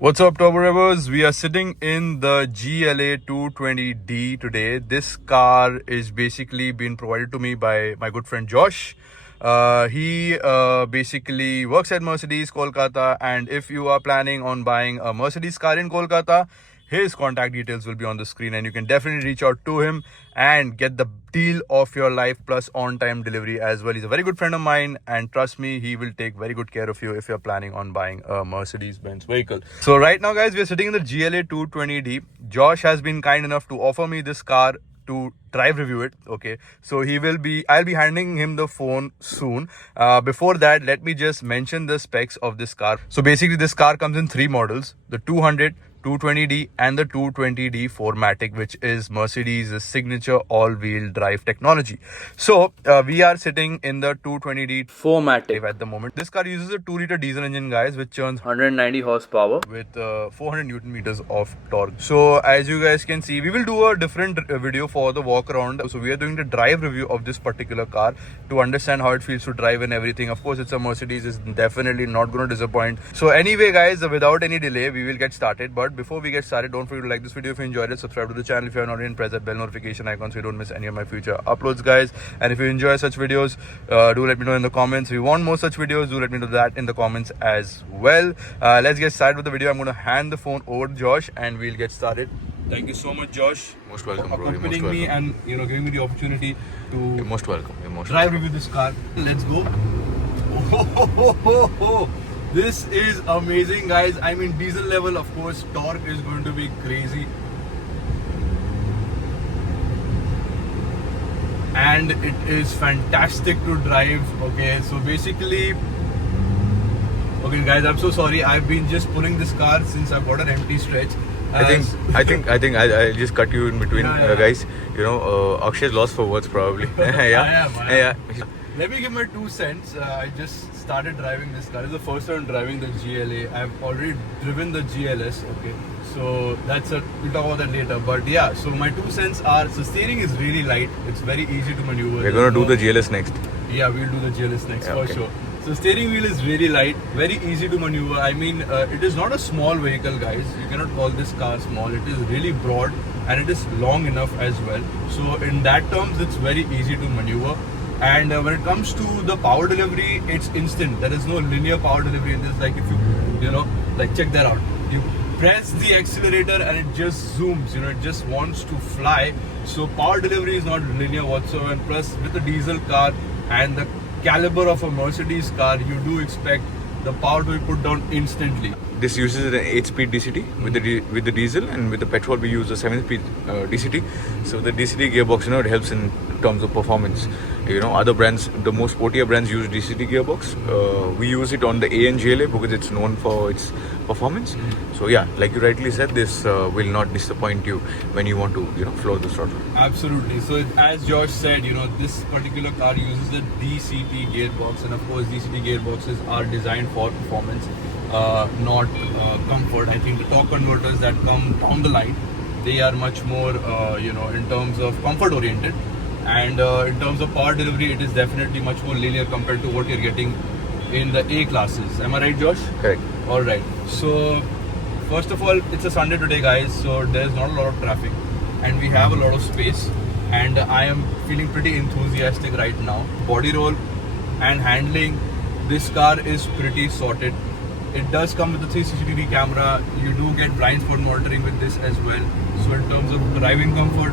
What's up, Turbo Revers? We are sitting in the GLA 220d today. This car is basically been provided to me by my good friend Josh. He basically works at Mercedes Kolkata, and if you are planning on buying a Mercedes car in Kolkata, his contact details will be on the screen and you can definitely reach out to him and get the deal of your life plus on-time delivery as well. He's a very good friend of mine, and trust me, he will take very good care of you if you're planning on buying a Mercedes Benz vehicle. So right now, guys, we're sitting in the GLA 220d. Josh has been kind enough to offer me this car to drive review it. Okay, so I'll be handing him the phone soon. Before that, let me just mention the specs of this car. So basically, this car comes in three models: the 200, 220d and the 220d 4MATIC, which is Mercedes' signature all-wheel drive technology. So we are sitting in the 220d 4MATIC at the moment. This car uses a 2-liter diesel engine, guys, which churns 190 horsepower with 400 newton meters of torque. So as you guys can see, we will do a different video for the walk around. So we are doing the drive review of this particular car to understand how it feels to drive and everything. Of course, it's a Mercedes, it's definitely not going to disappoint. So anyway, guys, without any delay, we will get started. But before we get started, don't forget to like this video if you enjoyed it, subscribe to the channel if you are not in, press that bell notification icon so you don't miss any of my future uploads, guys. And if you enjoy such videos, do let me know in the comments. If you want more such videos, do let me know that in the comments as well. Let's get started with the video. I'm going to hand the phone over to Josh and we'll get started. Thank you so much, Josh. Most welcome, for bro. accompanying me and giving me the opportunity to You're most welcome. drive review this car. Let's go. This is amazing, guys. I mean, diesel level, of course, torque is going to be crazy. And it is fantastic to drive. Okay, so basically, okay, guys, I'm so sorry. I've been just pulling this car since I've got an empty stretch. I think I'll just cut you in between, guys. Akshay's lost for words probably. I am. Let me give my 2 cents. I just started driving this car. It's the first time driving the GLA. I've already driven the GLS. Okay, so we'll talk about that later. But yeah, so my 2 cents are: so steering is really light. It's very easy to maneuver. We're gonna do the GLS next. Yeah, we'll do the GLS next for okay. sure. So steering wheel is really light, very easy to maneuver. I mean, it is not a small vehicle, guys. You cannot call this car small. It is really broad and it is long enough as well. So in that terms, it's very easy to maneuver. And when it comes to the power delivery, it's instant. There is no linear power delivery in this. Like if like check that out. You press the accelerator and it just zooms. It just wants to fly. So power delivery is not linear whatsoever. And plus, with a diesel car and the caliber of a Mercedes car, you do expect the power to be put down instantly. This uses an 8-speed DCT with the diesel, and with the petrol we use a 7-speed DCT. So the DCT gearbox, it helps in terms of performance. Other brands, the more sportier brands use DCT gearbox. We use it on the AN GLA because it's known for its performance. So yeah, like you rightly said, this will not disappoint you when you want to floor the throttle. Absolutely. So as Josh said, this particular car uses a DCT gearbox, and of course DCT gearboxes are designed for performance, not comfort. I think the torque converters that come down the line, they are much more in terms of comfort oriented, and in terms of power delivery, it is definitely much more linear compared to what you're getting in the A classes. Am I right, Josh? Correct. All right. So first of all, it's a Sunday today, guys, so there's not a lot of traffic and we have a lot of space, and I am feeling pretty enthusiastic right now. Body roll and handling, this car is pretty sorted. It does come with a 360-degree camera. You do get blind spot monitoring with this as well. So in terms of driving comfort,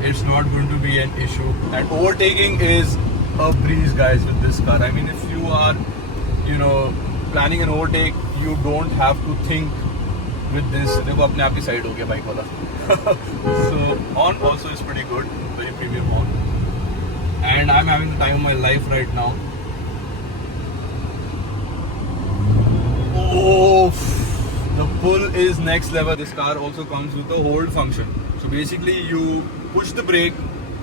it's not going to be an issue. And overtaking is a breeze, guys, with this car. I mean, if you are, planning an overtake, you don't have to think with this. देखो अपने आप ही side हो गया bike वाला. So on also is pretty good, very premium on. And I'm having the time of my life right now. Oh, the pull is next level. This car also comes with a hold function. So basically you push the brake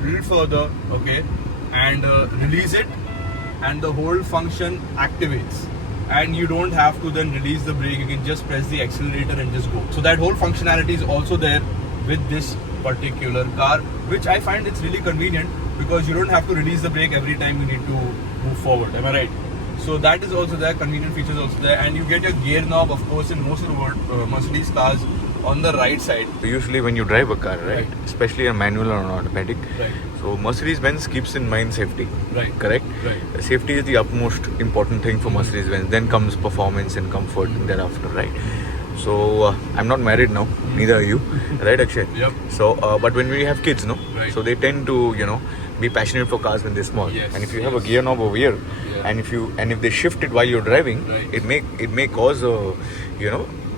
a little further, okay, and release it, and the hold function activates. And you don't have to then release the brake. You can just press the accelerator and just go. So that whole functionality is also there with this particular car, which I find it's really convenient because you don't have to release the brake every time you need to move forward. Am I right? So that is also there, convenient features also there, and you get your gear knob, of course, in most of the Mercedes cars on the right side. Usually when you drive a car, right? Right. Especially a manual or an automatic, Right. so Mercedes Benz keeps in mind safety. Right. Correct? Right. Safety is the utmost important thing for Mercedes Benz. Then comes performance and comfort and thereafter, right? So I'm not married now, neither are you, right, Akshay? Yep. So, but when we have kids, no, Right. so they tend to, be passionate for cars when they're small. Yes, And if you have a yes. gear knob over here, Yeah. and if they shift it while you're driving, Right. it may cause a,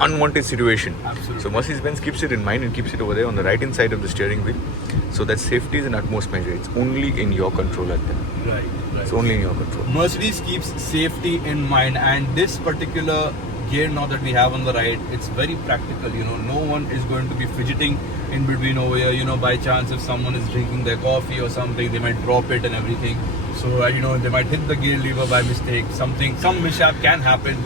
unwanted situation. Absolutely. So Mercedes Benz keeps it in mind and keeps it over there on the right hand side of the steering wheel. So that safety is an utmost measure. It's only in your control at that. Right. It's only in your control. Mercedes keeps safety in mind, and this particular gear knob that we have on the right, it's very practical. No one is going to be fidgeting in between over here. By chance, if someone is drinking their coffee or something, they might drop it and everything. So they might hit the gear lever by mistake. Some mishap can happen.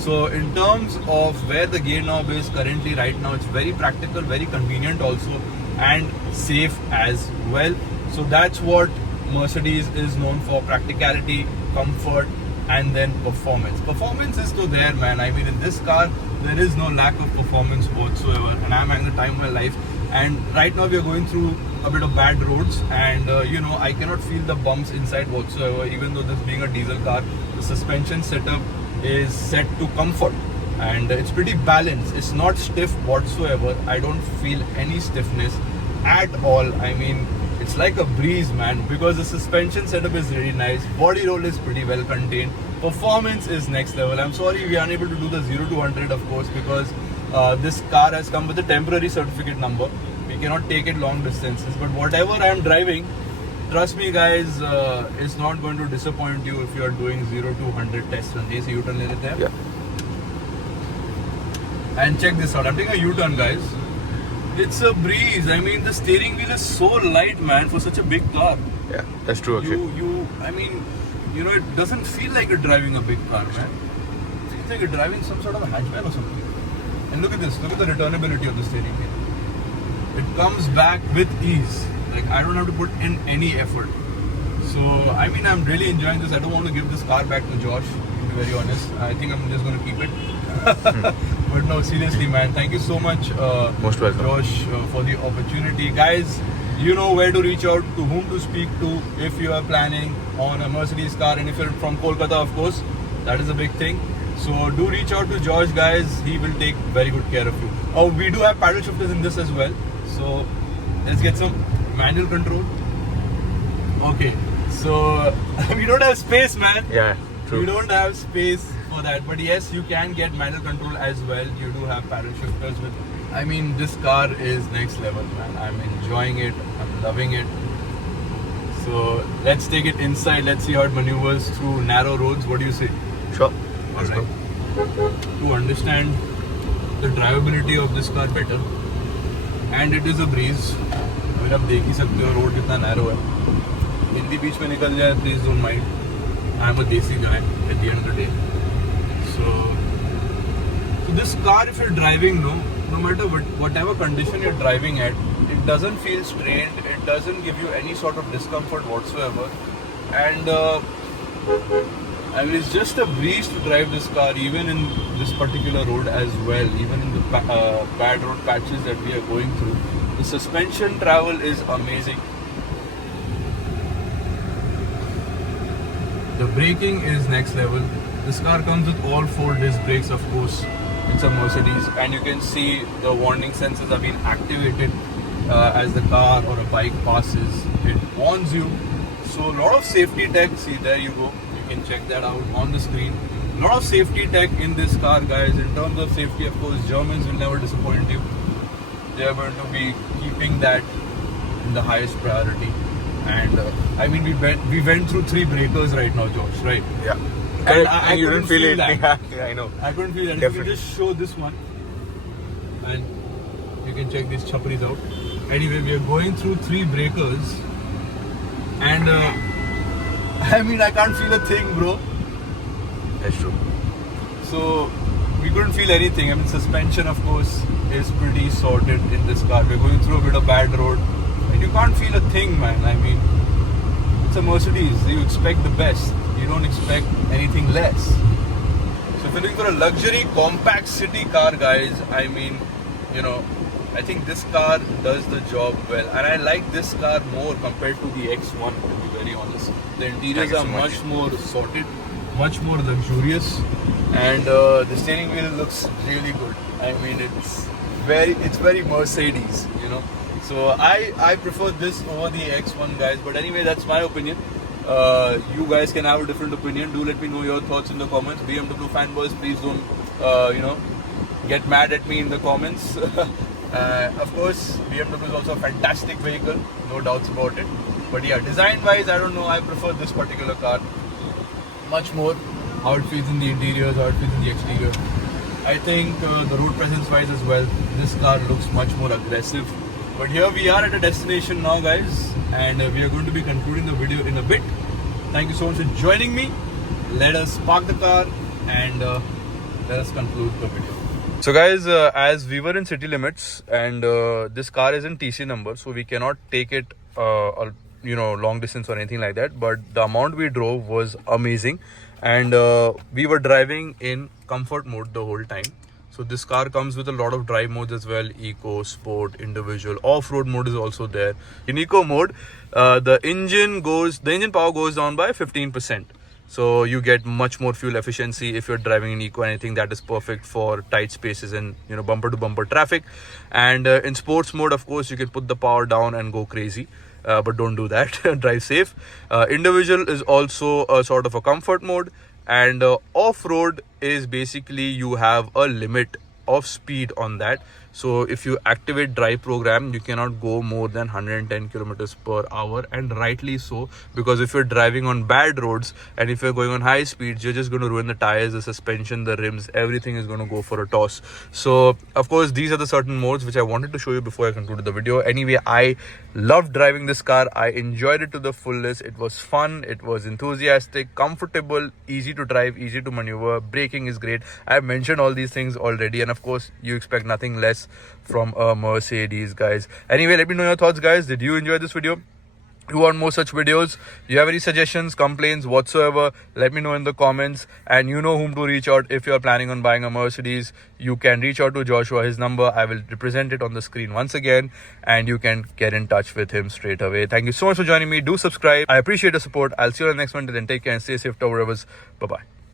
So in terms of where the gear knob is currently right now, it's very practical, very convenient also, and safe as well. So that's what Mercedes is known for: practicality, comfort, and then performance. Performance is still there, man. I mean, in this car, there is no lack of performance whatsoever, and I'm having the time of my life. And right now we are going through a bit of bad roads, and I cannot feel the bumps inside whatsoever. Even though this being a diesel car, the suspension setup is set to comfort, and it's pretty balanced. It's not stiff whatsoever. I don't feel any stiffness at all. I mean, it's like a breeze, man, because the suspension setup is really nice. Body roll is pretty well contained. Performance is next level. I'm sorry we are unable to do the 0 to 100, of course, because this car has come with a temporary certificate number. We cannot take it long distances, but whatever I am driving, trust me guys, it's not going to disappoint you if you are doing 0 to 100 test run. Yes, U-turn le lete hain. Yeah. And check this out. I'm taking a U-turn, guys. It's a breeze. I mean, the steering wheel is so light, man, for such a big car. Yeah, that's true, Akshay. It doesn't feel like you're driving a big car, man. It feels like you're driving some sort of a hatchback or something. And look at this. Look at the returnability of the steering wheel. It comes back with ease. Like, I don't have to put in any effort. So, I'm really enjoying this. I don't want to give this car back to Josh, to be very honest. I think I'm just going to keep it. But no, seriously, man, thank you so much, Most welcome. Josh, for the opportunity. Guys, you know where to reach out, to whom to speak to if you are planning on a Mercedes car, and if you're from Kolkata, of course, that is a big thing. So do reach out to Josh, guys. He will take very good care of you. Oh, we do have paddle shifters in this as well. So let's get some manual control. Okay, so we don't have space, man. Yeah, true. We don't have space for that, but yes, you can get manual control as well. You do have paddle shifters with. This car is next level, man. I'm enjoying it. I'm loving it. So let's take it inside. Let's see how it maneuvers through narrow roads. What do you say? Sure. Let's go. To understand the drivability of this car better, and it is a breeze. आप देख ही सकते हो road कितना narrow है. हिंदी बीच में निकल जाए, please don't mind. I'm a desi guy at the end of the day. So this car, if you're driving, no matter whatever condition you're driving at, it doesn't feel strained. It doesn't give you any sort of discomfort whatsoever. And it's just a breeze to drive this car, even in this particular road as well, even in the bad road patches that we are going through. The suspension travel is amazing. The braking is next level. This car comes with all 4 disc brakes, of course. It's a Mercedes, and you can see the warning sensors have been activated as the car or a bike passes. It warns you. So a lot of safety tech. See, there you go. You can check that out on the screen. A lot of safety tech in this car, guys. In terms of safety, of course, Germans will never disappoint you. They are going to be keeping that in the highest priority. And we went through 3 breakers right now, Josh, right? Yeah. And I you couldn't didn't feel it. that. Yeah, I know. I couldn't feel that. If you Definitely. just show this one, and you can check these chapris out. Anyway, we are going through 3 breakers, and I can't feel a thing, bro. That's true. So we couldn't feel anything. Suspension, of course, is pretty sorted in this car. We're going through a bit of bad road, and you can't feel a thing, man. It's a Mercedes. You expect the best. don't expect anything less. So if you're looking for a luxury compact city car, guys, I mean, you know, I think this car does the job well, and I like this car more compared to the X1, to be very honest. The interiors are much more sorted, much more luxurious, and the steering wheel looks really good. I mean, it's very Mercedes, you know. So I prefer this over the X1, guys. But anyway, that's my opinion. You guys can have a different opinion. Do let me know your thoughts in the comments. BMW fanboys, please don't get mad at me in the comments. Of course, BMW is also a fantastic vehicle, no doubts about it. But yeah, design-wise, I don't know. I prefer this particular car much more. How it feels in the interiors, how it feels in the exterior. I think the road presence-wise as well, this car looks much more aggressive. But here we are at a destination now, guys, and we are going to be concluding the video in a bit. Thank you so much for joining me. Let us park the car and let us conclude the video. So guys, as we were in city limits and this car is in TC number, so we cannot take it long distance or anything like that, but the amount we drove was amazing, and we were driving in comfort mode the whole time. So this car comes with a lot of drive modes as well: eco, sport, individual, off-road mode is also there. In eco mode, the engine power goes down by 15%. So you get much more fuel efficiency if you're driving in eco. Anything that is perfect for tight spaces and bumper to bumper traffic. And in sports mode, of course, you can put the power down and go crazy, but don't do that. Drive safe. Individual is also a sort of a comfort mode, and off-road is basically you have a limit of speed on that. So if you activate drive program, you cannot go more than 110 kilometers per hour, and rightly so, because if you're driving on bad roads and if you're going on high speeds, you're just going to ruin the tires, the suspension, the rims, everything is going to go for a toss. So of course, these are the certain modes which I wanted to show you before I concluded the video. Anyway, I loved driving this car. I enjoyed it to the fullest. It was fun, it was enthusiastic, comfortable, easy to drive, easy to maneuver, braking is great. I've mentioned all these things already, and of course you expect nothing less from a Mercedes, guys. Anyway, let me know your thoughts, guys. Did you enjoy this video? You want more such videos? Do you have any suggestions, complaints whatsoever? Let me know in the comments, and you know whom to reach out if you're planning on buying a Mercedes. You can reach out to Joshua. His number, I will represent it on the screen once again, and you can get in touch with him straight away. Thank you so much for joining me. Do subscribe. I appreciate the support. I'll see you on the next one. Till then, take care and stay safe to our bye bye.